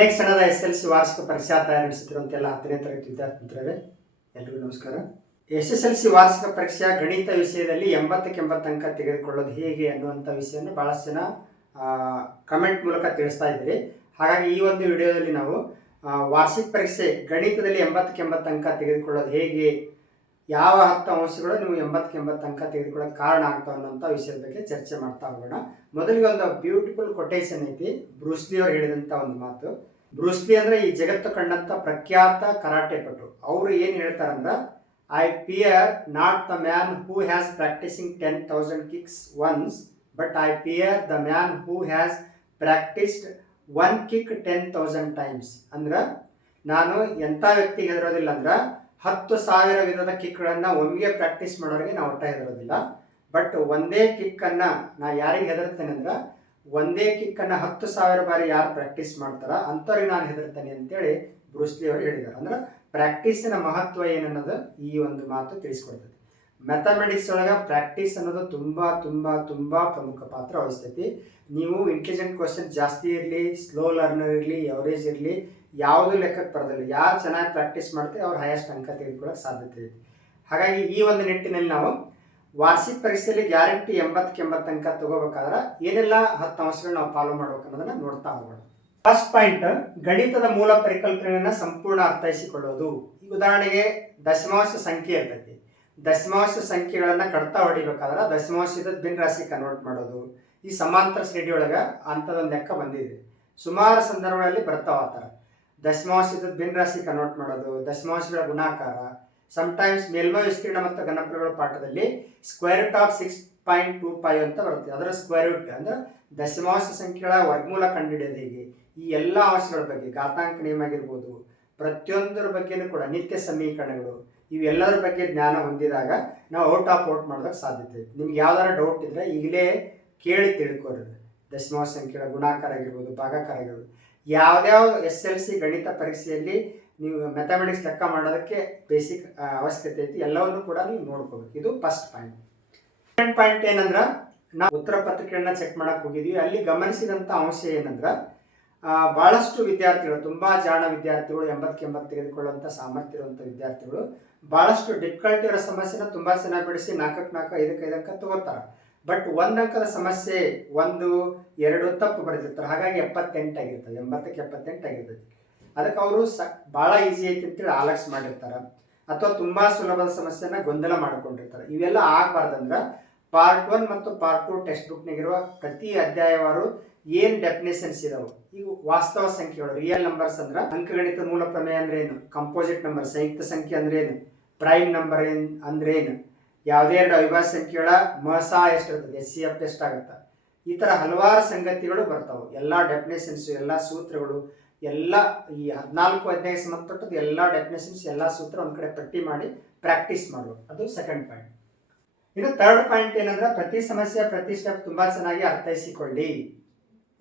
ಕೊನೆ ಕ್ಷಣದ S L C ವಾರ್ಷಿಕ ಪರೀಕ್ಷಾ ತಯಾರಿ ನಡೆಸುತ್ತಿರುವಂತೆಲ್ಲ ಹತ್ತನೇ ತರಗತಿ ವಿದ್ಯಾರ್ಥಿ ಮಿತ್ರರೇ ಎಲ್ರಿಗೂ ನಮಸ್ಕಾರ. ಎಸ್ ಎಸ್ ಎಲ್ ಸಿ ವಾರ್ಷಿಕ ಪರೀಕ್ಷೆಯ ಗಣಿತ ವಿಷಯದಲ್ಲಿ ಎಂಬತ್ತಕ್ಕೆ ಎಂಬತ್ತು ಅಂಕ ತೆಗೆದುಕೊಳ್ಳೋದು ಹೇಗೆ ಅನ್ನುವಂಥ ವಿಷಯವನ್ನು ಭಾಳಷ್ಟು ಜನ ಕಮೆಂಟ್ ಮೂಲಕ ತಿಳಿಸ್ತಾ ಇದ್ದೀರಿ. ಹಾಗಾಗಿ ಈ ಒಂದು ವಿಡಿಯೋದಲ್ಲಿ ನಾವು ವಾರ್ಷಿಕ ಪರೀಕ್ಷೆ ಗಣಿತದಲ್ಲಿ ಎಂಬತ್ತಕ್ಕೆ ಎಂಬತ್ತು ಅಂಕ ತೆಗೆದುಕೊಳ್ಳೋದು ಹೇಗೆ, ಯಾವ ಹತ್ತು ಅಂಶಗಳು ನೀವು ಎಂಬತ್ತಕ್ಕೆ ಎಂಬತ್ತು ಅಂಕ ತೆಗೆದುಕೊಳ್ಳೋಕೆ ಕಾರಣ ಆಗ್ತಾವ ಅನ್ನೋಂಥ ವಿಷಯದ ಬಗ್ಗೆ ಚರ್ಚೆ ಮಾಡ್ತಾ ಹೋಗೋಣ. ಮೊದಲಿಗೆ ಒಂದು ಬ್ಯೂಟಿಫುಲ್ ಕೊಟೇಶನ್ ಐತಿ. ಬ್ರೂಸ್ಲಿ ಅವ್ರು ಹೇಳಿದಂಥ ಒಂದು ಮಾತು. ಬ್ರೂಸ್ಲಿ ಅಂದ್ರೆ ಈ ಜಗತ್ತು ಕಂಡಂತ ಪ್ರಖ್ಯಾತ ಕರಾಟೆ ಪಟು ಅವರು ಏನು ಹೇಳ್ತಾರಂದ್ರೆ I fear not the man who has practising ten thousand kicks once but I fear the man who has practised one kick ten thousand times ಅಂದ್ರೆ, ನಾನು ಎಂಥ ವ್ಯಕ್ತಿಗೆ ಹೆದರೋದಿಲ್ಲ ಅಂದ್ರೆ, ಹತ್ತು ಸಾವಿರ ವಿಧದ ಕಿಕ್ಗಳನ್ನು ಒಮ್ಮೆಗೆ ಪ್ರಾಕ್ಟೀಸ್ ಮಾಡೋರಿಗೆ ನಾವು ಒಟ್ಟ ಹೆದರೋದಿಲ್ಲ. ಬಟ್ ಒಂದೇ ಕಿಕ್ಕನ್ನು ನಾ ಯಾರಿಗೆ ಹೆದರ್ತೇನೆ ಅಂದ್ರೆ ಒಂದೇ ಕಿಕ್ಕನ್ನು ಹತ್ತು ಸಾವಿರ ಬಾರಿ ಯಾರು ಪ್ರಾಕ್ಟೀಸ್ ಮಾಡ್ತಾರ ಅಂಥವ್ರಿಗೆ ನಾನು ಹೆದರ್ತೇನೆ ಅಂತೇಳಿ ಬ್ರೂಸ್ಲಿ ಅವರು ಹೇಳಿದ್ದಾರೆ. ಅಂದ್ರೆ ಪ್ರಾಕ್ಟೀಸಿನ ಮಹತ್ವ ಏನನ್ನೋದು ಈ ಒಂದು ಮಾತು ತಿಳಿಸ್ಕೊಡ್ತೈತಿ ಮ್ಯಾಥಮೆಟಿಕ್ಸ್ ಒಳಗೆ ಪ್ರಾಕ್ಟೀಸ್ ಅನ್ನೋದು ತುಂಬ ತುಂಬ ತುಂಬ ಪ್ರಮುಖ ಪಾತ್ರ ವಹಿಸ್ತೈತಿ. ನೀವು ಇಂಟೆಲಿಜೆಂಟ್ ಕ್ವಶನ್ ಜಾಸ್ತಿ ಇರಲಿ ಸ್ಲೋ ಲರ್ನರ್ ಇರಲಿ ಎವರೇಜ್ ಇರಲಿ, ಯಾವುದೂ ಲೆಕ್ಕಕ್ಕೆ ಬರೋದಿಲ್ಲ. ಯಾರು ಚೆನ್ನಾಗಿ ಪ್ರಾಕ್ಟೀಸ್ ಮಾಡ್ತೀವಿ ಅವ್ರು ಹೈಯೆಸ್ಟ್ ಅಂಕ ತೆಗೆದುಕೊಳ್ಳೋಕೆ ಸಾಧ್ಯತೆ ಇದೆ. ಹಾಗಾಗಿ ಈ ಒಂದು ನಿಟ್ಟಿನಲ್ಲಿ ನಾವು ವಾರ್ಷಿಕ ಪರೀಕ್ಷೆಯಲ್ಲಿ ಗ್ಯಾರಂಟಿ ಎಂಬತ್ತಕ್ಕೆ ಎಂಬತ್ತು ಅಂಕ ತಗೋಬೇಕಾದ್ರೆ ಏನೆಲ್ಲ ಹತ್ತು ಅಂಶಗಳು ನಾವು ಫಾಲೋ ಮಾಡ್ಬೇಕು ಅನ್ನೋದನ್ನ ನೋಡ್ತಾ ಹೋಗೋಣ. ಫಸ್ಟ್ ಪಾಯಿಂಟ್ ಗಣಿತದ ಮೂಲ ಪರಿಕಲ್ಪನೆಯನ್ನ ಸಂಪೂರ್ಣ ಅರ್ಥೈಸಿಕೊಳ್ಳೋದು. ಉದಾಹರಣೆಗೆ ದಶಮಾಂಶ ಸಂಖ್ಯೆ ಇರ್ತೈತಿ. ದಶಮಾಂಶ ಸಂಖ್ಯೆಗಳನ್ನ ಕಡ್ತಾ ಹೊಡಿಬೇಕಾದ್ರೆ ದಶಮಾಂಶದ ಭಿನ್ನರಾಶಿ ಕನ್ವರ್ಟ್ ಮಾಡೋದು. ಈ ಸಮಾಂತರ ಶ್ರೇಣಿ ಒಳಗೆ ಅಂಥದ್ದೊಂದು ಲೆಕ್ಕ ಬಂದಿದೆ. ಸುಮಾರು ಸಂದರ್ಭಗಳಲ್ಲಿ ಬರ್ತಾವ ಆ ಥರ ದಶಮಾಂಶದ ಭಿನ್ನರಾಶಿ ಕನ್ವರ್ಟ್ ಮಾಡೋದು, ದಶಮಾಂಶಗಳ ಗುಣಾಕಾರ ಸಮಟೈಮ್ಸ್ ಮೇಲ್ಮೈ ವಿಸ್ತೀರ್ಣ ಮತ್ತು ಘನಪ್ರಗಳ ಪಾಠದಲ್ಲಿ square root of six point two five ಅಂತ ಬರುತ್ತೆ. ಅದರ ಸ್ಕ್ವೇರ್ ರೂಟ್ ಅಂದ್ರೆ ದಶಮಾಂಶ ಸಂಖ್ಯೆಗಳ ವರ್ಗಮೂಲ ಕಂಡುಹಿಡಿಯೋದು ಹೇಗೆ ಈ ಎಲ್ಲ ಅಂಶಗಳ ಬಗ್ಗೆ ಘಾತಾಂಕ ನಿಯಮ ಆಗಿರ್ಬೋದು, ಪ್ರತಿಯೊಂದರ ಬಗ್ಗೆನೂ ಕೂಡ ನಿತ್ಯ ಸಮೀಕರಣಗಳು ಇವೆಲ್ಲದರ ಬಗ್ಗೆ ಜ್ಞಾನ ಹೊಂದಿದಾಗ ನಾವು ಔಟ್ ಆಫ್ ಔಟ್ ಮಾಡೋದಕ್ಕೆ ಸಾಧ್ಯತೆ ಇದೆ. ನಿಮ್ಗೆ ಯಾವ್ದಾರ ಡೌಟ್ ಇದ್ರೆ ಈಗಲೇ ಕೇಳಿ ತಿಳ್ಕೊರಿ ದಶಮಾಂಶ ಸಂಖ್ಯೆಗಳ ಗುಣಾಕಾರ ಆಗಿರ್ಬೋದು, ಭಾಗಾಕಾರ ಆಗಿರ್ಬೋದು. ಯಾವ್ದಾವ ಎಸ್ ಎಲ್ ಸಿ ಗಣಿತ ಪರೀಕ್ಷೆಯಲ್ಲಿ ನೀವು ಮ್ಯಾಥಮೆಟಿಕ್ಸ್ ಲೆಕ್ಕ ಮಾಡೋದಕ್ಕೆ ಬೇಸಿಕ್ ಅವಶ್ಯಕತೆ ಐತಿ. ಎಲ್ಲವನ್ನು ಕೂಡ ನೀವು ನೋಡ್ಕೋಬೇಕು. ಇದು ಫಸ್ಟ್ ಪಾಯಿಂಟ್ ಸೆಕೆಂಡ್ ಪಾಯಿಂಟ್ ಏನಂದ್ರೆ, ನಾವು ಉತ್ತರ ಪತ್ರಿಕೆಗಳನ್ನ ಚೆಕ್ ಮಾಡಕ್ ಹೋಗಿದ್ವಿ. ಅಲ್ಲಿ ಗಮನಿಸಿದಂಥ ಅಂಶ ಏನಂದ್ರೆ ಭಾಳಷ್ಟು ವಿದ್ಯಾರ್ಥಿಗಳು, ತುಂಬಾ ಜಾಣ ವಿದ್ಯಾರ್ಥಿಗಳು ಎಂಬತ್ತಕ್ಕೆ ಎಂಬತ್ತು ತೆಗೆದುಕೊಳ್ಳುವಂಥ ಸಾಮರ್ಥ್ಯ ಇರುವಂಥ ವಿದ್ಯಾರ್ಥಿಗಳು, ಬಹಳಷ್ಟು ಡಿಫಿಕಲ್ಟಿ ಇರೋ ಸಮಸ್ಯೆನ ತುಂಬಾ ಚೆನ್ನಾಗಿ ಬಿಡಿಸಿ ನಾಲ್ಕಕ್ಕೆ ನಾಲ್ಕು ಐದಕ್ಕೆ ಐದಕ್ಕೆ ತಗೋತಾರೆ. ಬಟ್ ಒಂದು ಅಂಕದ ಸಮಸ್ಯೆ ಒಂದು, ಎರಡು ತಪ್ಪು ಬರೆದಿರ್ತಾರೆ. ಹಾಗಾಗಿ ಎಪ್ಪತ್ತೆಂಟು ಆಗಿರ್ತದೆ. ಎಂಬತ್ತಕ್ಕೆ ಎಪ್ಪತ್ತೆಂಟು ಆಗಿರ್ತದೆ. ಅದಕ್ಕೆ ಅವರು ಸ, ಭಾಳ ಈಸಿ ಐತಿ ಅಂತೇಳಿ ಆಲಕ್ಸ್ ಮಾಡಿರ್ತಾರೆ. ಅಥವಾ ತುಂಬಾ ಸುಲಭದ ಸಮಸ್ಯೆನ ಗೊಂದಲ ಮಾಡಿಕೊಂಡಿರ್ತಾರೆ. ಇವೆಲ್ಲ ಆಗಬಾರ್ದಂದ್ರೆ ಪಾರ್ಟ್ ಒನ್ ಮತ್ತು ಪಾರ್ಟ್ ಟು ಟೆಕ್ಸ್ಟ್ ಬುಕ್ನಾಗಿರುವ ಪ್ರತಿ ಅಧ್ಯಾಯವಾರು ಏನ್ ಡೆಫಿನೇಷನ್ಸ್ ಇದಾವೆ? ಈ ವಾಸ್ತವ ಸಂಖ್ಯೆಗಳು ರಿಯಲ್ ನಂಬರ್ಸ್ ಅಂದ್ರೆ ಅಂಕಗಣಿತ ಮೂಲ ಪ್ರಮೇಯ ಅಂದ್ರೆ ಏನು? ಕಂಪೋಸಿಟ್ ನಂಬರ್ ಸಂಯುಕ್ತ ಸಂಖ್ಯೆ ಅಂದ್ರೆ ಏನು? ಪ್ರೈಮ್ ನಂಬರ್ ಏನ್ ಅಂದ್ರೆ ಏನು? ಯಾವುದೇ ಎರಡು ಅವಿಭಾಜ್ಯ ಸಂಖ್ಯೆಗಳ ಮಸ ಎಷ್ಟಿರ್ತದೆ? ಎಸ್ ಸಿ ಎಫ್ ಎಷ್ಟಾಗುತ್ತೆ ಈ ಥರ ಹಲವಾರು ಸಂಗತಿಗಳು ಬರ್ತಾವೆ. ಎಲ್ಲ ಡೆಫಿನೇಷನ್ಸ್ ಎಲ್ಲ ಸೂತ್ರಗಳು ಎಲ್ಲ ಈ ಹದಿನಾಲ್ಕು ಅಧ್ಯಾಯ ಸಂಬಂಧಪಟ್ಟದ್ದು ಎಲ್ಲ ಡೆಫಿನೇಷನ್ಸ್ ಎಲ್ಲ ಸೂತ್ರ ಒಂದು ಕಡೆ ಪಟ್ಟಿ ಮಾಡಿ ಪ್ರಾಕ್ಟೀಸ್ ಮಾಡಬೇಕು ಅದು ಸೆಕೆಂಡ್ ಪಾಯಿಂಟ್ ಇನ್ನು ಥರ್ಡ್ ಪಾಯಿಂಟ್ ಏನಂದ್ರೆ ಪ್ರತಿ ಸಮಸ್ಯೆ ಪ್ರತಿ ಸ್ಟೆಪ್ ತುಂಬಾ ಚೆನ್ನಾಗಿ ಅರ್ಥೈಸಿಕೊಳ್ಳಿ.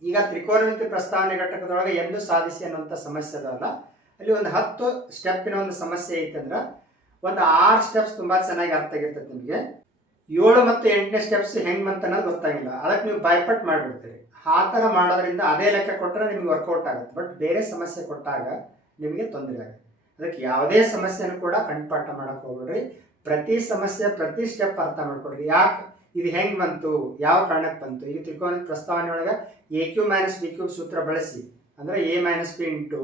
ಈಗ ತ್ರಿಕೋನಮಿತಿ ಪ್ರಸ್ತಾವನೆ ಘಟಕದೊಳಗೆ ಎಂದು ಸಾಧಿಸಿ ಅನ್ನುವಂಥ ಸಮಸ್ಯೆ ಅದಲ್ಲ ಅಲ್ಲಿ. ಒಂದು ಹತ್ತು ಸ್ಟೆಪ್ಪಿನ ಒಂದು ಸಮಸ್ಯೆ ಐತಂದ್ರೆ ಒಂದು ಆರು ಸ್ಟೆಪ್ಸ್ ತುಂಬಾ ಚೆನ್ನಾಗಿ ಅರ್ಥ ಆಗಿರ್ತದೆ ನಿಮಗೆ. ಏಳು ಮತ್ತು ಎಂಟನೇ ಸ್ಟೆಪ್ಸ್ ಹೆಂಗ್ ಮಂತ ಅನ್ನೋದು ಗೊತ್ತಾಗಿಲ್ಲ. ಅದಕ್ಕೆ ನೀವು ಬೈಪಟ್ ಮಾಡಿಬಿಡ್ತೀರಿ. ಆ ಥರ ಮಾಡೋದ್ರಿಂದ ಅದೇ ಲೆಕ್ಕ ಕೊಟ್ಟರೆ ನಿಮಗೆ ವರ್ಕೌಟ್ ಆಗುತ್ತೆ. ಬಟ್ ಬೇರೆ ಸಮಸ್ಯೆ ಕೊಟ್ಟಾಗ ನಿಮಗೆ ತೊಂದರೆ ಆಗುತ್ತೆ. ಅದಕ್ಕೆ ಯಾವುದೇ ಸಮಸ್ಯೆನೂ ಕೂಡ ಕಂಠಪಾಠ ಮಾಡಕ್ಕೆ ಹೋಗ್ಬೇಡ್ರಿ. ಪ್ರತಿ ಸಮಸ್ಯೆ ಪ್ರತಿ ಸ್ಟೆಪ್ ಅರ್ಥ ಮಾಡ್ಕೊಡ್ರಿ ಯಾಕೆ ಇದು ಹೆಂಗೆ ಬಂತು? ಯಾವ ಕಾರಣಕ್ಕೆ ಬಂತು? ಈ ತ್ರಿಕೋನ ಪ್ರಸ್ತಾವನೆ ಒಳಗೆ A cube minus B cube ಸೂತ್ರ ಬಳಸಿ. ಅಂದರೆ A minus B into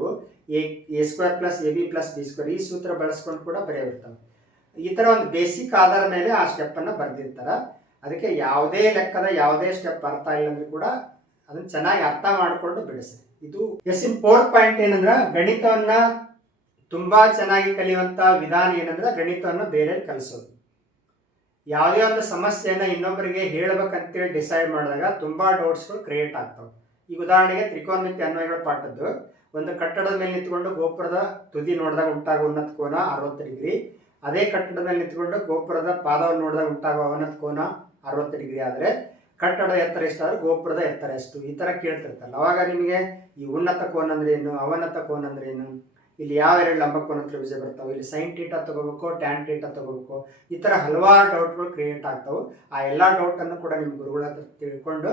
A A square plus A B plus B square ಈ ಸೂತ್ರ ಬಳಸ್ಕೊಂಡು ಕೂಡ ಬರೆಯೋರ್ತವೆ ಈ ಥರ ಒಂದು ಬೇಸಿಕ್ ಆಧಾರ ಮೇಲೆ ಆ ಸ್ಟೆಪ್ಪನ್ನು ಬರೆದಿರ್ತಾರೆ. ಅದಕ್ಕೆ ಯಾವುದೇ ಲೆಕ್ಕದ ಯಾವುದೇ ಸ್ಟೆಪ್ ಅರ್ಥ ಇಲ್ಲ ಅಂದರೂ ಕೂಡ ಅದನ್ನ ಚೆನ್ನಾಗಿ ಅರ್ಥ ಮಾಡಿಕೊಂಡು ಬಿಡಿಸಿ. ಇದು ಎಸ್ ಫೋರ್ತ್ ಪಾಯಿಂಟ್ ಏನಂದ್ರೆ ಗಣಿತವನ್ನ ತುಂಬಾ ಚೆನ್ನಾಗಿ ಕಲಿಯುವಂತ ವಿಧಾನ ಏನಂದ್ರೆ ಗಣಿತವನ್ನು ಬೇರೆ ಕಲಿಸೋದು. ಯಾವುದೇ ಒಂದು ಸಮಸ್ಯೆಯನ್ನ ಇನ್ನೊಬ್ಬರಿಗೆ ಹೇಳ್ಬೇಕಂತೇಳಿ ಡಿಸೈಡ್ ಮಾಡಿದಾಗ ತುಂಬಾ ಡೌಟ್ಸ್ಗಳು ಕ್ರಿಯೇಟ್ ಆಗ್ತವೆ. ಈಗ ಉದಾಹರಣೆಗೆ ತ್ರಿಕೋನಮಿತಿ ಅನ್ವಯಗಳ ಪಾಠದ್ದು. ಒಂದು ಕಟ್ಟಡದ ಮೇಲೆ ನಿಂತ್ಕೊಂಡು ಗೋಪುರದ ತುದಿ ನೋಡಿದಾಗ ಉಂಟಾಗುವ ಉನ್ನತ ಕೋನ ಅರವತ್ತು ಡಿಗ್ರಿ. ಅದೇ ಕಟ್ಟಡದ ಮೇಲೆ ನಿಂತ್ಕೊಂಡು ಗೋಪುರದ ಪಾದವನ್ನು ನೋಡಿದಾಗ ಉಂಟಾಗುವ ಅವನತ್ ಕೋನ ಅರವತ್ತು ಡಿಗ್ರಿ ಆದರೆ ಕಟ್ಟಡದ ಎತ್ತರ ಎಷ್ಟಾದ್ರೆ ಗೋಪುರದ ಎತ್ತರ ಎಷ್ಟು ಈ ಥರ ಕೇಳ್ತಿರ್ತಾರಲ್ಲ ಅವಾಗ ನಿಮಗೆ ಈ ಉನ್ನತ ಕೋನ ಅಂದ್ರೆ ಏನು, ಅವನತ ಕೋನ ಅಂದ್ರೆ ಏನು, ಇಲ್ಲಿ ಯಾವ ಎರಡು ಲಂಬಕೋನ ತ್ರಿಭುಜ ಬರ್ತಾವೆ, ಇಲ್ಲಿ ಸೈನ್ ಟೀಟಾ ತಗೋಬೇಕು ಟ್ಯಾನ್ ಟೀಟಾ ತಗೋಬೇಕು, ಈ ಥರ ಹಲವಾರು ಡೌಟ್ಗಳು ಕ್ರಿಯೇಟ್ ಆಗ್ತಾವೆ. ಆ ಎಲ್ಲ ಡೌಟನ್ನು ಕೂಡ ನಿಮ್ಮ ಗುರುಗಳ ಹತ್ರ ತಿಳ್ಕೊಂಡು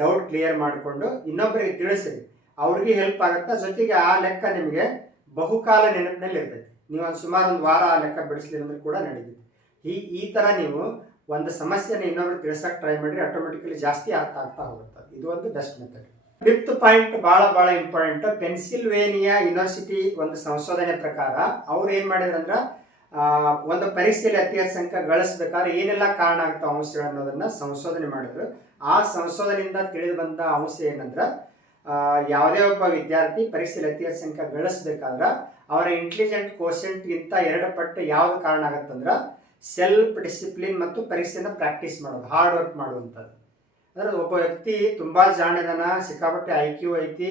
ಡೌಟ್ ಕ್ಲಿಯರ್ ಮಾಡಿಕೊಂಡು ಇನ್ನೊಬ್ಬರಿಗೆ ತಿಳಿಸಿರಿ ಅವ್ರಿಗೆ ಹೆಲ್ಪ್ ಆಗುತ್ತೆ? ಜೊತೆಗೆ ಆ ಲೆಕ್ಕ ನಿಮಗೆ ಬಹುಕಾಲ ನೆನಪಿನಲ್ಲಿ ಇರ್ತೈತಿ ನೀವು ಸುಮಾರು ಒಂದು ವಾರ ಆ ಲೆಕ್ಕ ಬಿಡಿಸ್ಲಿಲ್ಲ ಅಂದ್ರೆ ಕೂಡ ನಡೀತೈತಿ. ಈ ಈ ಥರ ನೀವು ಒಂದು ಸಮಸ್ಯೆನ ಇನ್ನೊಬ್ರು ತಿಳ್ಸಕ್ಕೆ ಟ್ರೈ ಮಾಡಿದ್ರೆ ಆಟೋಮೆಟಿಕಲಿ ಜಾಸ್ತಿ ಅರ್ಥ ಆಗ್ತಾ ಹೋಗುತ್ತೆ. ಇದು ಒಂದು ಬೆಸ್ಟ್ ಮೆಥಡ್ ಫಿಫ್ತ್ ಪಾಯಿಂಟ್ ಬಹಳ ಬಹಳ ಇಂಪಾರ್ಟೆಂಟ್ ಪೆನ್ಸಿಲ್ವೇನಿಯಾ ಯೂನಿವರ್ಸಿಟಿ ಒಂದು ಸಂಶೋಧನೆ ಪ್ರಕಾರ ಅವ್ರು ಏನು ಮಾಡಿದ್ರಂದ್ರೆ ಒಂದು ಪರೀಕ್ಷೆಯಲ್ಲಿ ಅತಿ ಹೆಚ್ಚು ಸಂಖ್ಯೆ ಗಳಿಸ್ಬೇಕಾದ್ರೆ ಏನೆಲ್ಲ ಕಾರಣ ಆಗ್ತಾವ ಅಂಶಗಳು ಅನ್ನೋದನ್ನ ಸಂಶೋಧನೆ ಮಾಡಿದ್ರು. ಆ ಸಂಶೋಧನೆಯಿಂದ ತಿಳಿದು ಬಂದ ಅಂಶ ಏನಂದ್ರೆ ಯಾವುದೇ ಒಬ್ಬ ವಿದ್ಯಾರ್ಥಿ ಪರೀಕ್ಷೆಯಲ್ಲಿ ಅತಿ ಹೆಚ್ಚು ಸಂಖ್ಯೆ ಗಳಿಸ್ಬೇಕಾದ್ರೆ, ಅವರ ಇಂಟೆಲಿಜೆಂಟ್ ಕೋಶೆಂಟ್ಗಿಂತ ಎರಡು ಪಟ್ಟು ಯಾವ್ದು ಕಾರಣ ಆಗತ್ತಂದ್ರೆ ಸೆಲ್ಫ್ ಡಿಸಿಪ್ಲಿನ್ ಮತ್ತು ಪರೀಕ್ಷೆಯನ್ನು ಪ್ರಾಕ್ಟೀಸ್ ಮಾಡೋದು ಹಾರ್ಡ್ ವರ್ಕ್ ಮಾಡುವಂಥದ್ದು. ಅಂದರೆ ಒಬ್ಬ ವ್ಯಕ್ತಿ ತುಂಬ ಜಾಣದನ, ಸಿಕ್ಕಾಪಟ್ಟೆ ಐ ಕ್ಯೂ ಐತಿ,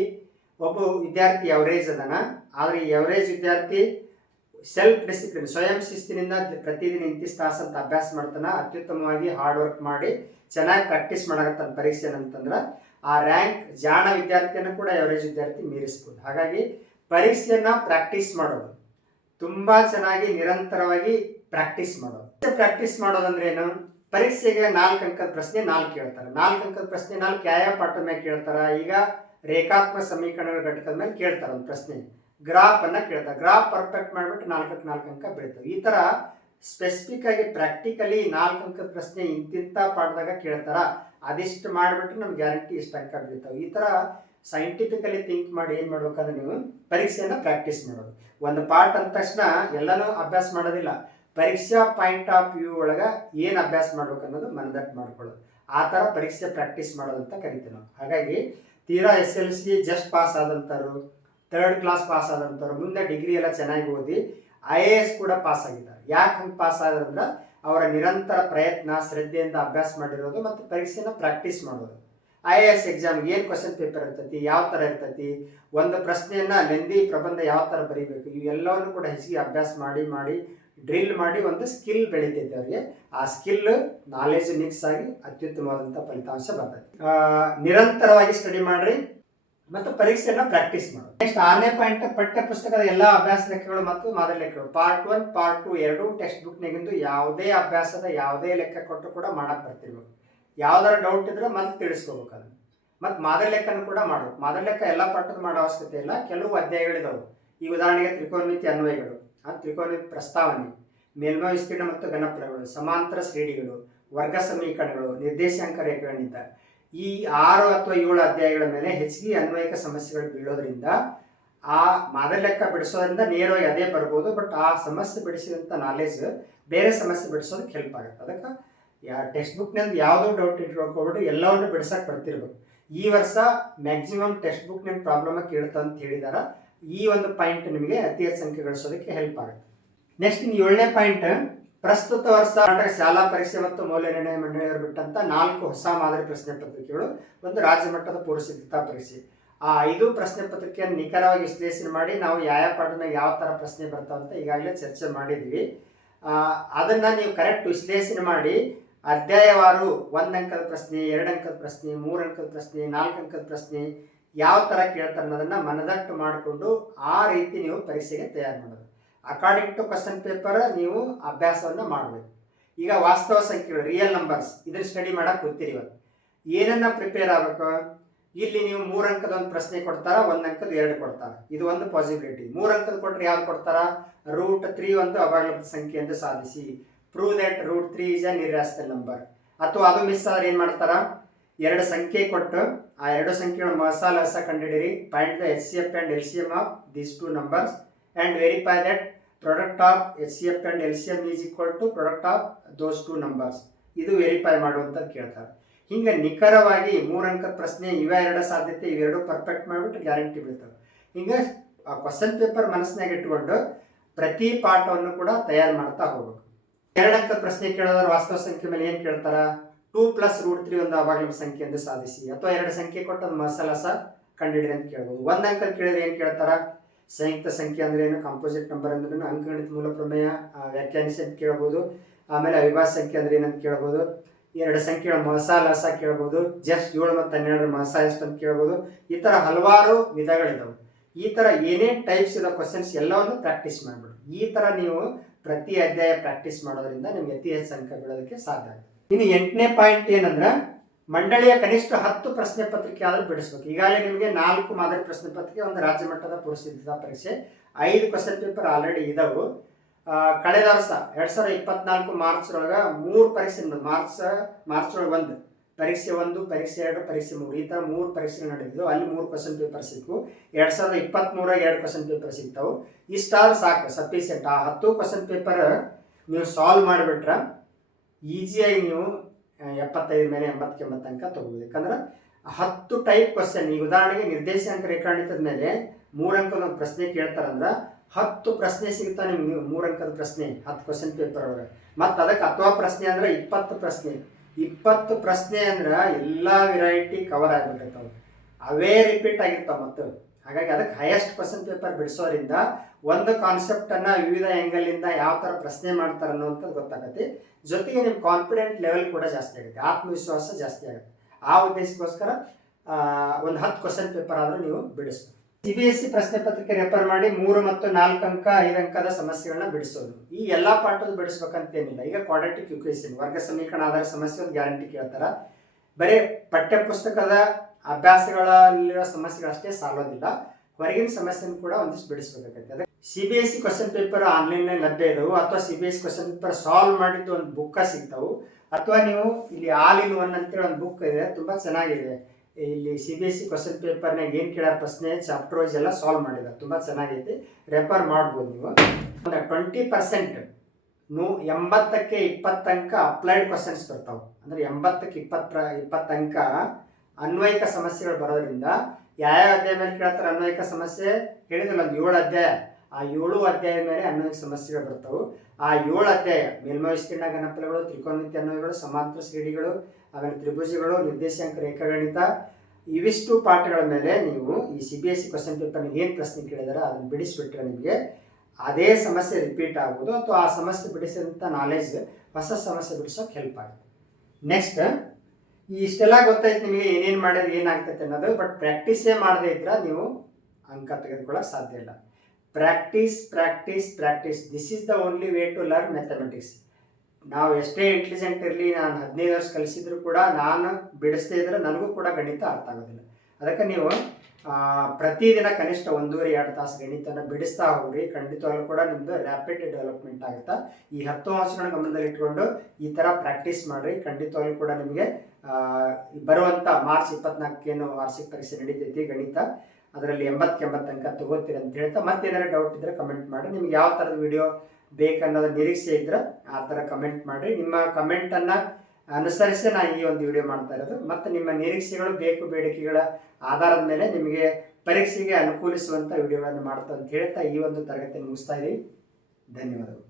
ಒಬ್ಬ ವಿದ್ಯಾರ್ಥಿ ಎವರೇಜ್ ಅದನ, ಆದರೆ ಈ ಎವರೇಜ್ ವಿದ್ಯಾರ್ಥಿ ಸೆಲ್ಫ್ ಡಿಸಿಪ್ಲಿನ್ ಸ್ವಯಂ ಶಿಸ್ತಿನಿಂದ ಪ್ರತಿದಿನ ಇಂತಿಷ್ಟು ತಾಸು ಅಂತ ಅಭ್ಯಾಸ ಮಾಡ್ತಾನೆ, ಅತ್ಯುತ್ತಮವಾಗಿ ಹಾರ್ಡ್ ವರ್ಕ್ ಮಾಡಿ ಚೆನ್ನಾಗಿ ಪ್ರಾಕ್ಟೀಸ್ ಮಾಡಕತ್ತಾನೆ ಪರೀಕ್ಷೆ ಅಂತಂದ್ರೆ, ಆ ರ್ಯಾಂಕ್ ಜಾಣ ವಿದ್ಯಾರ್ಥಿಯನ್ನು ಕೂಡ ಎವರೇಜ್ ವಿದ್ಯಾರ್ಥಿ ಮೀರಿಸ್ಬೋದು. ಹಾಗಾಗಿ ಪರೀಕ್ಷೆಯನ್ನು ಪ್ರಾಕ್ಟೀಸ್ ಮಾಡೋದು, ತುಂಬ ಚೆನ್ನಾಗಿ ನಿರಂತರವಾಗಿ ಪ್ರಾಕ್ಟೀಸ್ ಮಾಡೋದು. ಪ್ರಾಕ್ಟೀಸ್ ಮಾಡೋದಂದ್ರೆ ಏನು? ಪರೀಕ್ಷೆಗೆ ನಾಲ್ಕು ಅಂಕದ ಪ್ರಶ್ನೆ ನಾಲ್ಕು ಕೇಳ್ತಾರೆ ನಾಲ್ಕು ಅಂಕದ ಪ್ರಶ್ನೆ ನಾಲ್ಕು ಯಾವ ಪಾಠ ಮೇಲೆ ಕೇಳ್ತಾರ? ಈಗ ರೇಖಾತ್ಮಕ ಸಮೀಕರಣಗಳ ಘಟಕದ ಮೇಲೆ ಕೇಳ್ತಾರೆ ಒಂದು ಪ್ರಶ್ನೆ. ಗ್ರಾಫ್ ಅನ್ನ ಕೇಳ್ತಾರೆ. ಗ್ರಾಫ್ ಪರ್ಫೆಕ್ಟ್ ಮಾಡ್ಬಿಟ್ಟು ನಾಲ್ಕಕ್ಕೆ ನಾಲ್ಕು ಅಂಕ ಬೀಳ್ತವೆ ಈ ತರ ಸ್ಪೆಸಿಫಿಕ್ ಆಗಿ ಪ್ರಾಕ್ಟಿಕಲಿ ನಾಲ್ಕು ಅಂಕದ ಪ್ರಶ್ನೆ ಇಂತಿಂತ ಪಾಠದಾಗ ಕೇಳ್ತಾರ. ಅದಿಷ್ಟು ಮಾಡಿಬಿಟ್ರೆ ನಮ್ಗೆ ಗ್ಯಾರಂಟಿ ಇಷ್ಟು ಅಂಕ ಬೀಳ್ತಾವೆ. ಈ ತರ ಸೈಂಟಿಫಿಕಲಿ ಥಿಂಕ್ ಮಾಡಿ ಏನು ಮಾಡ್ಬೇಕಂದ್ರೆ ನೀವು ಪರೀಕ್ಷೆಯನ್ನು ಪ್ರಾಕ್ಟೀಸ್ ಮಾಡೋದು. ಒಂದು ಪಾಠ ಅಂದ ತಕ್ಷಣ ಎಲ್ಲನೂ ಅಭ್ಯಾಸ ಮಾಡೋದಿಲ್ಲ. ಪರೀಕ್ಷಾ ಪಾಯಿಂಟ್ ಆಫ್ ವ್ಯೂ ಒಳಗೆ ಏನು ಅಭ್ಯಾಸ ಮಾಡ್ಬೇಕು ಅನ್ನೋದು ಮನದಟ್ಟು ಮಾಡ್ಕೊಳ್ಳೋದು. ಆ ಥರ ಪರೀಕ್ಷೆ ಪ್ರಾಕ್ಟೀಸ್ ಮಾಡೋದು ಅಂತ ಕರಿತೀವಿ ನಾವು. ಹಾಗಾಗಿ ತೀರಾ S L C just pass ಆದಂಥವ್ರು third class pass ಆದಂಥವ್ರು ಮುಂದೆ ಡಿಗ್ರಿ ಎಲ್ಲ ಚೆನ್ನಾಗಿ ಓದಿ ಐ ಎ ಎಸ್ ಕೂಡ ಪಾಸ್ ಆಗಿದ್ದಾರೆ. ಯಾಕೆ ಹಂಗೆ ಪಾಸ್ ಆದ್ರಂದ್ರೆ ಅವರ ನಿರಂತರ ಪ್ರಯತ್ನ, ಶ್ರದ್ಧೆಯಿಂದ ಅಭ್ಯಾಸ ಮಾಡಿರೋದು ಮತ್ತು ಪರೀಕ್ಷೆನ ಪ್ರಾಕ್ಟೀಸ್ ಮಾಡೋದು. ಐ ಎ ಎಸ್ ಎಕ್ಸಾಮ್ ಏನು ಕ್ವಶನ್ ಪೇಪರ್ ಇರ್ತೈತಿ, ಯಾವ ಥರ ಇರ್ತೈತಿ, ಒಂದು ಪ್ರಶ್ನೆಯನ್ನ ನೆಂದಿ ಪ್ರಬಂಧ ಯಾವ ಥರ ಬರೀಬೇಕು, ಇವೆಲ್ಲವನ್ನು ಕೂಡ ಹೆಚ್ಚಿಗೆ ಅಭ್ಯಾಸ ಮಾಡಿ ಮಾಡಿ ಡ್ರಿಲ್ ಮಾಡಿ ಒಂದು ಸ್ಕಿಲ್ ಬೆಳೀತೈತೆ ಅವರಿಗೆ ಆ ಸ್ಕಿಲ್ ನಾಲೆಜ್ ಮಿಕ್ಸ್ ಆಗಿ ಅತ್ಯುತ್ತಮವಾದಂಥ ಫಲಿತಾಂಶ ಬರ್ತೈತೆ ನಿರಂತರವಾಗಿ ಸ್ಟಡಿ ಮಾಡ್ರಿ ಮತ್ತು ಪರೀಕ್ಷೆಯನ್ನು ಪ್ರಾಕ್ಟೀಸ್ ಮಾಡಿ. ನೆಕ್ಸ್ಟ್ ಆರನೇ ಪಾಯಿಂಟ್ ಪಠ್ಯ ಪುಸ್ತಕದ ಎಲ್ಲ ಅಭ್ಯಾಸ ಲೆಕ್ಕಗಳು ಮತ್ತು ಮಾದರಿ ಲೆಕ್ಕಗಳು. ಪಾರ್ಟ್ ಒನ್ ಪಾರ್ಟ್ ಟು ಎರಡು ಟೆಕ್ಸ್ಟ್ ಬುಕ್ನಾಗಿಂದು ಯಾವುದೇ ಅಭ್ಯಾಸದ ಯಾವುದೇ ಲೆಕ್ಕ ಕೊಟ್ಟು ಕೂಡ ಮಾಡಕ್ ಬರ್ತಿರ್ಬೇಕು. ಯಾವ್ದಾರ ಡೌಟ್ ಇದ್ರೆ ಮತ್ತೆ ತಿಳಿಸ್ಕೋಬೇಕು ಅದನ್ನ. ಮತ್ತು ಮಾದರಿ ಲೆಕ್ಕನ ಕೂಡ ಮಾಡಬೇಕು. ಮಾದರಿ ಲೆಕ್ಕ ಎಲ್ಲ ಪಾಠದ ಮಾಡೋ ಅವಶ್ಯಕತೆ ಇಲ್ಲ. ಕೆಲವು ಅಧ್ಯಾಯಗಳಿದಾವೆ. ಈ ಉದಾಹರಣೆಗೆ ತ್ರಿಕೋನಮಿತಿ ಅನ್ವಯಗಳು. ಆ ತ್ರಿಕೋನಮಿತಿ ಪ್ರಸ್ತಾವನೆ, ಮೇಲ್ಮೈ ವಿಸ್ತೀರ್ಣ ಮತ್ತು ಘನಫಲಗಳು, ಸಮಾಂತರ ಶ್ರೇಣಿಗಳು, ವರ್ಗ ಸಮೀಕರಣಗಳು, ನಿರ್ದೇಶಾಂಕ ರೇಖೆಗಳಿಂದ. ಈ ಆರು ಅಥವಾ ಏಳು ಅಧ್ಯಾಯಗಳ ಮೇಲೆ ಹೆಚ್ಚಿಗೆ ಅನ್ವಯಿಕ ಸಮಸ್ಯೆಗಳು ಬೀಳೋದ್ರಿಂದ ಆ ಮಾದರಿ ಲೆಕ್ಕ ಬಿಡಿಸೋದ್ರಿಂದ ನೇರವಾಗಿ ಅದೇ ಬರ್ಬೋದು, ಬಟ್ ಆ ಸಮಸ್ಯೆ ಬಿಡಿಸಿದಂಥ ನಾಲೆಜ್ ಬೇರೆ ಸಮಸ್ಯೆ ಬಿಡಿಸೋದಕ್ಕೆ ಹೆಲ್ಪ್ ಆಗುತ್ತೆ. ಅದಕ್ಕೆ ಯಾ ಟೆಕ್ಸ್ಟ್ ಬುಕ್ನಿಂದ ಯಾವುದೋ ಡೌಟ್ ಇಟ್ಕೊಳ್ಬಿಟ್ಟು ಎಲ್ಲವನ್ನು ಬಿಡಿಸೋಕೆ ಬರ್ತಿರ್ಬೇಕು. ಈ ವರ್ಷ ಮ್ಯಾಕ್ಸಿಮಮ್ ಟೆಕ್ಸ್ಟ್ ಬುಕ್ನಿಂದ ಪ್ರಾಬ್ಲಮ್ ಕೇಳ್ತಾ ಅಂತ ಹೇಳಿದಾರ. ಈ ಒಂದು ಪಾಯಿಂಟ್ ನಿಮಗೆ ಅತಿ ಹೆಚ್ಚು ಸಂಖ್ಯೆ ಗಳಿಸೋದಕ್ಕೆ ಹೆಲ್ಪ್ ಆಗುತ್ತೆ. ನೆಕ್ಸ್ಟ್ ಇನ್ನು ಏಳನೇ ಪಾಯಿಂಟ್ ಪ್ರಸ್ತುತ ವರ್ಷ ಕರ್ನಾಟಕ ಶಾಲಾ ಪರೀಕ್ಷೆ ಮತ್ತು ಮೌಲ್ಯ ನಿರ್ಣಯ ಮಂಡಳಿಯವರು ಬಿಟ್ಟಂತ ನಾಲ್ಕು ಹೊಸ ಮಾದರಿ ಪ್ರಶ್ನೆ ಪತ್ರಿಕೆಗಳು, ಒಂದು ರಾಜ್ಯ ಮಟ್ಟದ ಪೂರ್ವ ಸಿದ್ಧತಾ ಪರೀಕ್ಷೆ. ಆ ಐದು ಪ್ರಶ್ನೆ ಪತ್ರಿಕೆಯನ್ನು ನಿಖರವಾಗಿ ವಿಶ್ಲೇಷಣೆ ಮಾಡಿ ನಾವು ಯಾವ ಪಾಠದ ಯಾವ ಥರ ಪ್ರಶ್ನೆ ಬರ್ತಾವ ಅಂತ ಈಗಾಗಲೇ ಚರ್ಚೆ ಮಾಡಿದ್ವಿ ಅದನ್ನ ನೀವು ಕರೆಕ್ಟ್ ವಿಶ್ಲೇಷಣೆ ಮಾಡಿ ಅಧ್ಯಾಯವಾರು ಒಂದು ಅಂಕದ ಪ್ರಶ್ನೆ, ಎರಡು ಅಂಕದ ಪ್ರಶ್ನೆ, ಮೂರು ಅಂಕದ ಪ್ರಶ್ನೆ, ನಾಲ್ಕು ಅಂಕದ ಪ್ರಶ್ನೆ ಯಾವ ಥರ ಕೇಳ್ತಾರೆ ಅನ್ನೋದನ್ನ ಮನದಟ್ಟು ಮಾಡಿಕೊಂಡು ಆ ರೀತಿ ನೀವು ಪರೀಕ್ಷೆಗೆ ತಯಾರು ಮಾಡೋದು. ಅಕಾರ್ಡಿಂಗ್ ಟು ಕ್ವಶನ್ ಪೇಪರ್ ನೀವು ಅಭ್ಯಾಸವನ್ನು ಮಾಡಬೇಕು. ಈಗ ವಾಸ್ತವ ಸಂಖ್ಯೆಗಳು ರಿಯಲ್ ನಂಬರ್ಸ್ ಇದನ್ನು ಸ್ಟಡಿ ಮಾಡಕ್ಕೆ ಗೊತ್ತಿರಿ ಇವತ್ತು ಏನನ್ನ ಪ್ರಿಪೇರ್ ಆಗಬೇಕು? ಇಲ್ಲಿ ನೀವು ಮೂರು ಅಂಕದ ಒಂದು ಪ್ರಶ್ನೆ ಕೊಡ್ತಾರ, ಒಂದು ಅಂಕದ ಎರಡು ಕೊಡ್ತಾರ? ಇದು ಒಂದು ಪಾಸಿಬಿಲಿಟಿ ಮೂರು ಅಂಕದ ಕೊಟ್ರೆ ಯಾವ್ದು ಕೊಡ್ತಾರ? ರೂಟ್ ತ್ರೀ ಒಂದು ಸಂಖ್ಯೆ ಅಂತ ಸಾಧಿಸಿ. Prove that root three is a ನಿರಾಸ್ತ number ಅಥವಾ ಅದು ಮಿಸ್ ಆದ್ರೆ ಏನು ಮಾಡ್ತಾರ? ಎರಡು ಸಂಖ್ಯೆ ಕೊಟ್ಟು ಆ ಎರಡು ಸಂಖ್ಯೆಗಳ ಮಸಾಲ ಸಹ ಕಂಡುಹಿಡಿರಿ find the H C F and L C M of these two numbers and verify that product of H C F and L C M is equal to product of those two numbers ಇದು verify ಮಾಡುವಂಥದ್ದು ಕೇಳ್ತಾರೆ. ಹಿಂಗೆ ನಿಖರವಾಗಿ ಮೂರು ಅಂಕದ ಪ್ರಶ್ನೆ ಇವ ಎರಡು ಸಾಧ್ಯತೆ ಇವೆರಡು ಪರ್ಫೆಕ್ಟ್ ಮಾಡಿಬಿಟ್ಟು ಗ್ಯಾರಂಟಿ ಬೀಳ್ತವೆ. ಹಿಂಗೆ ಆ ಕ್ವಶನ್ ಪೇಪರ್ ಮನಸ್ಸಿನಾಗ ಇಟ್ಕೊಂಡು ಪ್ರತಿ ಪಾಠವನ್ನು ಕೂಡ ತಯಾರು ಮಾಡ್ತಾ ಹೋಗ್ಬೇಕು. ಎರಡು ಅಂಕದ ಪ್ರಶ್ನೆ ಕೇಳೋದ್ರ ವಾಸ್ತವ ಸಂಖ್ಯೆ ಮೇಲೆ ಏನು ಕೇಳ್ತಾರ? ಟೂ ಪ್ಲಸ್ ರೂಟ್ ತ್ರೀ ಒಂದು ಅವಾಗಲ ಸಂಖ್ಯೆ ಎಂದು ಸಾಧಿಸಿ. ಅಥವಾ ಎರಡು ಸಂಖ್ಯೆ ಕೊಟ್ಟು ಒಂದು ಸಹ ಕಂಡುಹಿಡಿದೆ ಅಂತ ಕೇಳ್ಬೋದು. ಒಂದು ಅಂಕ ಕೇಳಿದ್ರೆ ಏನು ಕೇಳ್ತಾರ? ಸಂಯುಕ್ತ ಸಂಖ್ಯೆ ಅಂದ್ರೆ ಏನು? ಕಾಂಪೋಸಿಟ್ ನಂಬರ್ ಅಂದ್ರೆ ಅಂಕಗಣಿತ ಮೂಲ ಪ್ರಮೇಯ ವ್ಯಾಖ್ಯಾನಿಸಿ ಅಂತ ಕೇಳ್ಬೋದು. ಆಮೇಲೆ ಅವಿಭಾಜ್ಯ ಸಂಖ್ಯೆ ಅಂದ್ರೆ ಏನಂತ ಕೇಳ್ಬೋದು. ಎರಡು ಸಂಖ್ಯೆಗಳ ಮಸ ಲಸ ಕೇಳ್ಬೋದು. ಜಸ್ಟ್ ಏಳು ಮತ್ತು ಹನ್ನೆರಡರ ಮಸ ಎಷ್ಟು ಅಂತ ಕೇಳ್ಬೋದು. ಈ ಥರ ಹಲವಾರು ವಿಧಗಳಿದಾವೆ. ಈ ಥರ ಏನೇ ಟೈಪ್ಸ್ ಇರೋ ಕ್ವಶನ್ಸ್ ಎಲ್ಲವನ್ನು ಪ್ರಾಕ್ಟೀಸ್ ಮಾಡಿಬಿಡು ಈ ಥರ ನೀವು ಪ್ರತಿ ಅಧ್ಯಾಯ ಪ್ರಾಕ್ಟೀಸ್ ಮಾಡೋದ್ರಿಂದ ನಿಮ್ಗೆ ಅತಿ ಹೆಚ್ಚು ಅಂಕ ಬೀಳೋದಕ್ಕೆ ಸಾಧ್ಯ ಆಗುತ್ತೆ ಇನ್ನು ಎಂಟನೇ ಪಾಯಿಂಟ್ ಏನಂದ್ರೆ ಮಂಡಳಿಯ ಕನಿಷ್ಠ ಹತ್ತು ಪ್ರಶ್ನೆ ಪತ್ರಿಕೆ ಆದರೂ ಬಿಡಿಸ್ಬೇಕು. ಈಗಾಗಲೇ ನಿಮಗೆ ನಾಲ್ಕು ಮಾದರಿ ಪ್ರಶ್ನೆ ಪತ್ರಿಕೆ ಒಂದು ರಾಜ್ಯ ಮಟ್ಟದ ಪೂರ್ವಸಿದ್ಧತಾ ಪರೀಕ್ಷೆ, ಐದು ಕ್ವಶನ್ ಪೇಪರ್ ಆಲ್ರೆಡಿ ಇದಾವೆ. ಕಳೆದ ವರ್ಷ, ಎರಡು ಸಾವಿರದ ಇಪ್ಪತ್ನಾಲ್ಕು ಮಾರ್ಚ್ ಒಳಗೆ ಮೂರು ಪರೀಕ್ಷೆ ಮಾರ್ಚ್ ಮಾರ್ಚ್ ಒಳಗೆ ಒಂದು, ಪರೀಕ್ಷೆ ಒಂದು, ಪರೀಕ್ಷೆ ಎರಡು, ಪರೀಕ್ಷೆ ಮೂರು. ಈ ಥರ ಮೂರು ಪರೀಕ್ಷೆ ನಡೆದಿದ್ದು ಅಲ್ಲಿ ಮೂರು ಕ್ವಶನ್ ಪೇಪರ್ ಸಿಕ್ಕು. ಎರಡು ಸಾವಿರದ ಇಪ್ಪತ್ತ್ಮೂರಾಗ ಎರಡು ಕ್ವಶನ್ ಪೇಪರ್ ಸಿಗ್ತಾವೆ. ಇಷ್ಟಾದ್ರೂ ಸಾಕು ಸಫಿಷಿಯೆಂಟ್ ಆ ಹತ್ತು ಕ್ವಶನ್ ಪೇಪರ್ ನೀವು ಸಾಲ್ವ್ ಮಾಡಿಬಿಟ್ರೆ ಈಸಿಯಾಗಿ ನೀವು ಆ, ಎಪ್ಪತ್ತೈದು ಮೇಲೆ ಎಂಬತ್ತು ಎಂಬತ್ತು ತನಕ ತಗೋಬೋದು. ಯಾಕಂದ್ರೆ ಹತ್ತು ಟೈಪ್ ಕ್ವಶನ್ ಈಗ ಉದಾಹರಣೆಗೆ ನಿರ್ದೇಶಾಂಕ ರೇಖಾಣಿತದ ಮೇಲೆ ಮೂರು ಅಂಕದ ಒಂದು ಪ್ರಶ್ನೆ ಕೇಳ್ತಾರಂದ್ರೆ ಹತ್ತು ಪ್ರಶ್ನೆ ಸಿಗ್ತಾ ನಿಮ್ಗೆ ನೀವು ಮೂರು ಅಂಕದ ಪ್ರಶ್ನೆ ಹತ್ತು ಕ್ವಶನ್ ಪೇಪರ್ ಒಳಗೆ. ಮತ್ತು ಅದಕ್ಕೆ ಅಥವಾ ಪ್ರಶ್ನೆ ಅಂದ್ರೆ ಇಪ್ಪತ್ತು ಪ್ರಶ್ನೆ. ಇಪ್ಪತ್ತು ಪ್ರಶ್ನೆ ಅಂದ್ರೆ ಎಲ್ಲ ವೆರೈಟಿ ಕವರ್ ಆಗಿಬಿಟ್ಟಿರ್ತಾವೆ. ಅವೇ ರಿಪೀಟ್ ಆಗಿರ್ತಾವೆ ಮತ್ತು. ಹಾಗಾಗಿ ಅದಕ್ಕೆ ಹೈಯೆಸ್ಟ್ ಕ್ವಶನ್ ಪೇಪರ್ ಬಿಡಿಸೋರಿಂದ ಒಂದು ಕಾನ್ಸೆಪ್ಟನ್ನು ವಿವಿಧ ಆ್ಯಂಗಲಿಂದ ಯಾವ ಥರ ಪ್ರಶ್ನೆ ಮಾಡ್ತಾರೆ ಅನ್ನೋಂಥದ್ದು ಗೊತ್ತಾಗತ್ತೆ. ಜೊತೆಗೆ ನಿಮ್ಮ ಕಾನ್ಫಿಡೆಂಟ್ ಲೆವೆಲ್ ಕೂಡ ಜಾಸ್ತಿ ಆಗುತ್ತೆ. ಆತ್ಮವಿಶ್ವಾಸ ಜಾಸ್ತಿ ಆಗುತ್ತೆ. ಆ ಉದ್ದೇಶಕ್ಕೋಸ್ಕರ ಒಂದು ಹತ್ತು ಕ್ವಶನ್ ಪೇಪರ್ ಆದರೂ ನೀವು ಬಿಡಿಸ್ಬೋದು. ಸಿ ಬಿ ಎಸ್ ಸಿ ಪ್ರಶ್ನೆ ಪತ್ರಿಕೆ ರೆಫರ್ ಮಾಡಿ ಮೂರು ಮತ್ತು ನಾಲ್ಕು ಅಂಕ, ಐದು ಅಂಕದ ಸಮಸ್ಯೆಗಳನ್ನ ಬಿಡಿಸೋದು. ಈ ಎಲ್ಲ ಪಾಠದ ಬಿಡಿಸ್ಬೇಕಂತೇನಿಲ್ಲ ಈಗ ಕ್ವಾಡ್ರೆಟಿಕ್ ಇಕ್ವೇಷನ್ ವರ್ಗ ಸಮೀಕರಣ ಆಧಾರ ಸಮಸ್ಯೆ ಒಂದು ಗ್ಯಾರಂಟಿ ಕೇಳ್ತಾರ. ಬರೀ ಪಠ್ಯ ಪುಸ್ತಕದ ಅಭ್ಯಾಸಗಳಲ್ಲಿರೋ ಸಮಸ್ಯೆಗಳಷ್ಟೇ ಸಾಲೋದಿಲ್ಲ ಹೊರಗಿನ ಸಮಸ್ಯೆನ ಕೂಡ ಒಂದಿಷ್ಟು ಬಿಡಿಸ್ಬೇಕಾಗತ್ತೆ ಅದಕ್ಕೆ C B S C question paper ಆನ್ಲೈನ್ನಲ್ಲಿ ಲಭ್ಯ ಇದಾವೆ ಅಥವಾ C B S question paper solve ಮಾಡಿದ್ದು ಒಂದು ಬುಕ್ಕ ಸಿಗ್ತಾವೆ. ಅಥವಾ ನೀವು ಇಲ್ಲಿ ಆಲ್ ಇನ್ ಒನ್ ಅಂತೇಳಿ ಒಂದು ಬುಕ್ ಇದೆ. ತುಂಬ ಚೆನ್ನಾಗಿದೆ. ಇಲ್ಲಿ C B S C question ಪೇಪರ್ನಾಗ ಏನು ಕೇಳೋ ಪ್ರಶ್ನೆ ಚಾಪ್ಟರ್ ವೈಸ್ ಎಲ್ಲ ಸಾಲ್ವ್ ಮಾಡಿದ್ದಾರೆ. ತುಂಬ ಚೆನ್ನಾಗೈತಿ. ರೆಫರ್ ಮಾಡ್ಬೋದು ನೀವು. ಅಂದರೆ ಟ್ವೆಂಟಿ ಪರ್ಸೆಂಟ್ ನೂ ಎಂಬತ್ತಕ್ಕೆ ಇಪ್ಪತ್ತು ಅಂಕ ಅಪ್ಲೈಡ್ ಕ್ವಶನ್ಸ್ ಬರ್ತಾವೆ. ಅಂದರೆ ಎಂಬತ್ತಕ್ಕೆ ಇಪ್ಪತ್ತರ, ಇಪ್ಪತ್ತಂಕ ಅನ್ವಯಿಕ ಸಮಸ್ಯೆಗಳು ಬರೋದ್ರಿಂದ ಯಾವ್ಯಾವ ಅಧ್ಯಾಯ ಮೇಲೆ ಕೇಳ್ತಾರೆ ಅನ್ವಯಿಕ ಸಮಸ್ಯೆ? ಹೇಳಿದ್ರಲ್ಲ ಒಂದು ಏಳು ಅಧ್ಯಾಯ. ಆ ಏಳು ಅಧ್ಯಾಯ ಮೇಲೆ ಅನ್ವಯಿಕ ಸಮಸ್ಯೆಗಳು ಬರ್ತವೆ. ಆ ಏಳು ಅಧ್ಯಾಯ ಮೇಲ್ಮೈ ವಿಸ್ತೀರ್ಣ ಗಣಪಲಗಳು, ತ್ರಿಕೋನಮಿತಿ ಅನ್ವಯಗಳು, ಸಮಾಂತರ ಶ್ರೇಣಿಗಳು, ಆಮೇಲೆ ತ್ರಿಭುಜಗಳು, ನಿರ್ದೇಶಾಂಕ, ರೇಖಾಗಣಿತ, ಇವಿಷ್ಟು ಪಾಠಗಳ ಮೇಲೆ ನೀವು ಈ C B S C question ಪೇಪರ್ನ ಏನು ಪ್ರಶ್ನೆ ಕೇಳಿದಾರೆ ಅದನ್ನು ಬಿಡಿಸ್ಬಿಟ್ರೆ ನಿಮಗೆ ಅದೇ ಸಮಸ್ಯೆ ರಿಪೀಟ್ ಆಗ್ಬೋದು ಅಥವಾ ಆ ಸಮಸ್ಯೆ ಬಿಡಿಸಿದಂಥ ನಾಲೆಜ್ ಹೊಸ ಸಮಸ್ಯೆ ಬಿಡಿಸೋಕೆ ಹೆಲ್ಪ್ ಆಗುತ್ತೆ. ನೆಕ್ಸ್ಟ್ ಇಷ್ಟೆಲ್ಲ ಗೊತ್ತಾಯ್ತು ನಿಮಗೆ ಏನೇನು ಮಾಡಿದ್ರೆ ಏನಾಗ್ತೈತೆ ಅನ್ನೋದು ಬಟ್ ಪ್ರಾಕ್ಟೀಸೇ ಮಾಡದೇ ಇದ್ರೆ ನೀವು ಅಂಕ ತೆಗೆದುಕೊಳ್ಳೋಕೆ ಸಾಧ್ಯ ಇಲ್ಲ. Practice practice practice this is the only way to learn mathematics ನಾವು ಎಷ್ಟೇ ಇಂಟೆಲಿಜೆಂಟ್ ಇರಲಿ, ನಾನು ಹದಿನೈದು ವರ್ಷ ಕಲಿಸಿದ್ರು ಕೂಡ ನಾನು ಬಿಡಿಸದೇ ಇದ್ರೆ ನನಗೂ ಕೂಡ ಗಣಿತ ಅರ್ಥ ಆಗೋದಿಲ್ಲ. ಅದಕ್ಕೆ ನೀವು ಪ್ರತಿದಿನ ಕನಿಷ್ಠ ಒಂದೂವರೆ, ಎರಡು ತಾಸು ಗಣಿತನ ಬಿಡಿಸ್ತಾ ಹೋಗ್ರಿ. ಖಂಡಿತವಾಗ್ಲೂ ಕೂಡ ನಿಮ್ದು ರ್ಯಾಪಿಡ್ ಡೆವಲಪ್ಮೆಂಟ್ ಆಗುತ್ತಾ? ಈ ಹತ್ತು ಅಂಶಗಳನ್ನ ಗಮನದಲ್ಲಿ ಇಟ್ಕೊಂಡು ಈ ಥರ ಪ್ರಾಕ್ಟೀಸ್ ಮಾಡಿರಿ. ಖಂಡಿತವಾಗ್ಲೂ ಕೂಡ ನಿಮಗೆ ಬರುವಂಥ ಮಾರ್ಚ್ ಇಪ್ಪತ್ನಾಲ್ಕೇನು ವಾರ್ಷಿಕ ಪರೀಕ್ಷೆ ನಡೀತೈತಿ ಗಣಿತ, ಅದರಲ್ಲಿ ಎಂಬತ್ತು ಎಂಬತ್ತು ಅಂಕ ತಗೋತೀರಿ ಅಂತ ಹೇಳ್ತಾ ಮತ್ತೇನಾದ್ರು ಡೌಟ್ ಇದ್ದರೆ ಕಮೆಂಟ್ ಮಾಡಿ. ನಿಮ್ಗೆ ಯಾವ ಥರದ ವಿಡಿಯೋ ಬೇಕನ್ನೋದು ನಿರೀಕ್ಷೆ ಇದ್ರೆ ಆ ಥರ ಕಮೆಂಟ್ ಮಾಡಿ ನಿಮ್ಮ ಕಮೆಂಟನ್ನು ಅನುಸರಿಸಿ ನಾನು ಈ ಒಂದು ವಿಡಿಯೋ ಮಾಡ್ತಾ ಇರೋದು. ಮತ್ತು ನಿಮ್ಮ ನಿರೀಕ್ಷೆಗಳು ಬೇಕು, ಬೇಡಿಕೆಗಳ ಆಧಾರದ ಮೇಲೆ ನಿಮಗೆ ಪರೀಕ್ಷೆಗೆ ಅನುಕೂಲಿಸುವಂಥ ವಿಡಿಯೋಗಳನ್ನು ಮಾಡ್ತಾ ಅಂತ ಹೇಳ್ತಾ ಈ ಒಂದು ತರಗತಿ ಮುಗಿಸ್ತಾ ಇದ್ದೀವಿ ಧನ್ಯವಾದಗಳು.